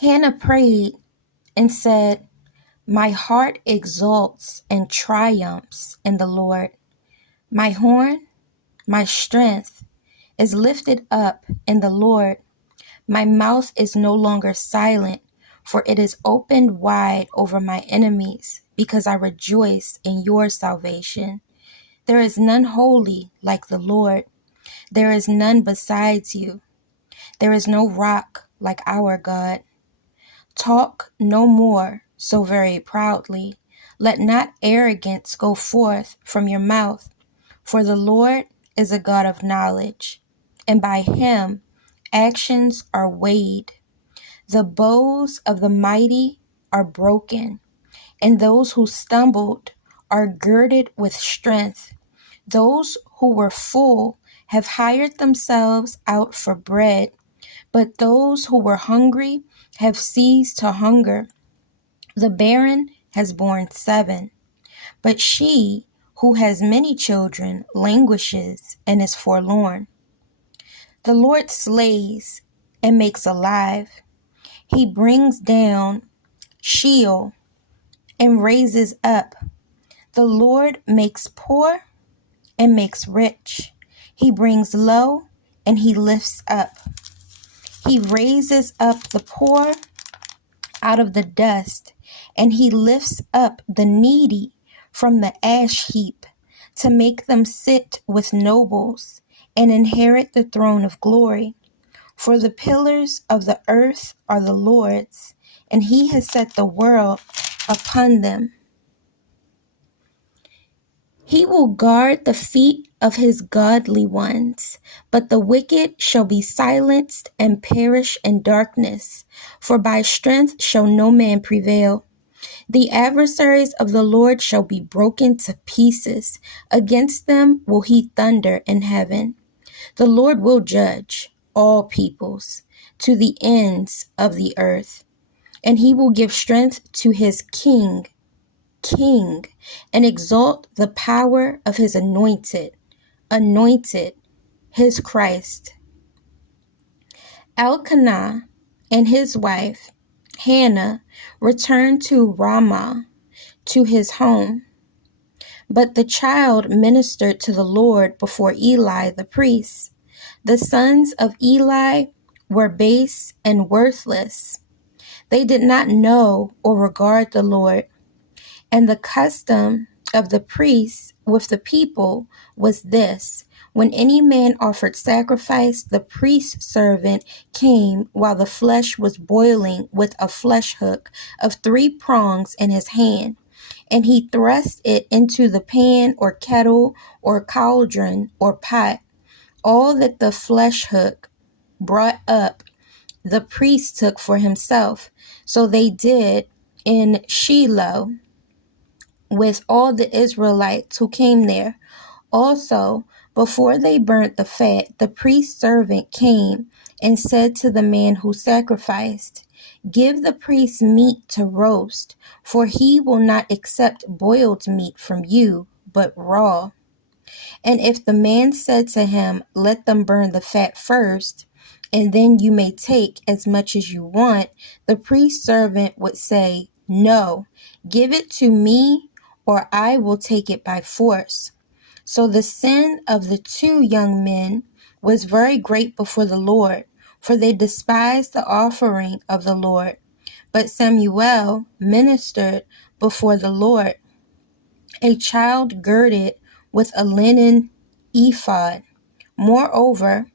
Hannah prayed and said, "My heart exults and triumphs in the Lord. My horn, my strength, is lifted up in the Lord. My mouth is no longer silent, for it is opened wide over my enemies, because I rejoice in your salvation. There is none holy like the Lord. There is none besides you. There is no rock like our God. Talk no more so very proudly. Let not arrogance go forth from your mouth. For the Lord is a God of knowledge, and by him actions are weighed. The bows of the mighty are broken, and those who stumbled are girded with strength. Those who were full have hired themselves out for bread, but those who were hungry have ceased to hunger. The barren has borne 7, but she who has many children languishes and is forlorn. The Lord slays and makes alive. He brings down Sheol and raises up. The Lord makes poor and makes rich. He brings low and he lifts up. He raises up the poor out of the dust, and he lifts up the needy from the ash heap, to make them sit with nobles and inherit the throne of glory. For the pillars of the earth are the Lord's, and he has set the world upon them. He will guard the feet of his godly ones, but the wicked shall be silenced and perish in darkness, for by strength shall no man prevail. The adversaries of the Lord shall be broken to pieces. Against them will he thunder in heaven. The Lord will judge all peoples to the ends of the earth, and he will give strength to his king, and exalt the power of his anointed, his Christ. Elkanah and his wife Hannah returned to Ramah, to his home. But the child ministered to the Lord before Eli the priest. The sons of Eli were base and worthless. They did not know or regard the Lord. And the custom of the priests with the people was this: when any man offered sacrifice, the priest's servant came while the flesh was boiling with a flesh hook of 3 prongs in his hand, and he thrust it into the pan or kettle or cauldron or pot. All that the flesh hook brought up, the priest took for himself. So they did in Shiloh with all the Israelites who came there. Also, before they burnt the fat, the priest's servant came and said to the man who sacrificed, "Give the priest meat to roast, for he will not accept boiled meat from you, but raw." And if the man said to him, "Let them burn the fat first, and then you may take as much as you want," the priest's servant would say, "No, give it to me, or I will take it by force." So the sin of the 2 young men was very great before the Lord, for they despised the offering of the Lord. But Samuel ministered before the Lord, a child girded with a linen ephod. Moreover,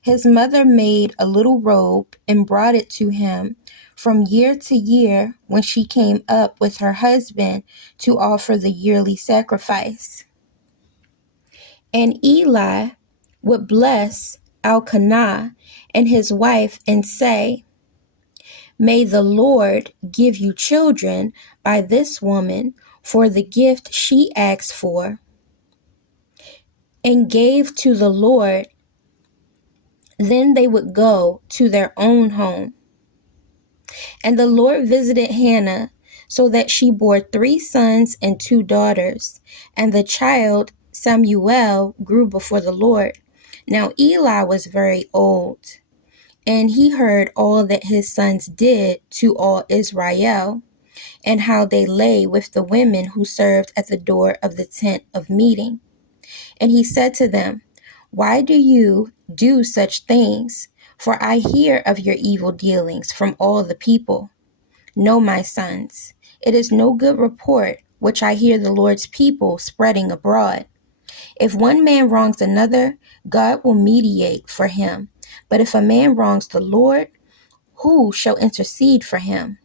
his mother made a little robe and brought it to him from year to year when she came up with her husband to offer the yearly sacrifice. And Eli would bless Elkanah and his wife and say, "May the Lord give you children by this woman for the gift she asked for and gave to the Lord." Then they would go to their own home. And the Lord visited Hannah so that she bore 3 sons and 2 daughters. And the child Samuel grew before the Lord. Now Eli was very old, And he heard all that his sons did to all Israel, and how they lay with the women who served at the door of the tent of meeting. And he said to them, "Why do you do such things? For I hear of your evil dealings from all the people. No, my sons, it is no good report which I hear the Lord's people spreading abroad. If one man wrongs another, God will mediate for him. But if a man wrongs the Lord, who shall intercede for him?"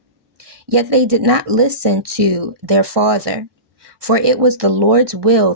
Yet they did not listen to their father, for it was the Lord's will